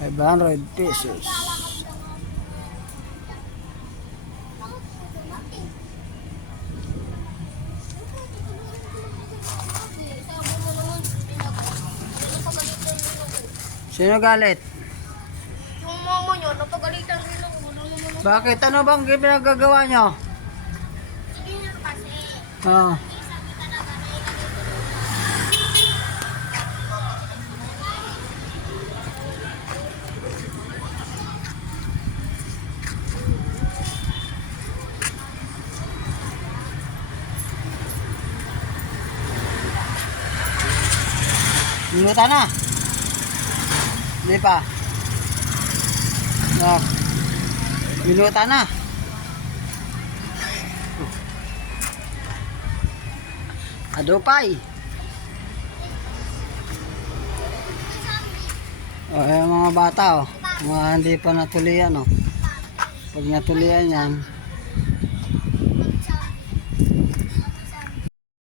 500 pesos. Sino galit? Yung mama nyo, napagalitan rin ako. Bakit? Ano bang pinagagawa nyo? Sige nyo kasi. Ah. Sabi talaga na Minuta na. Hindi pa. Ah. Minuta na. Adupay. Yung mga bata, oh. Mga hindi pa natulian, oh. Pag natulian yan,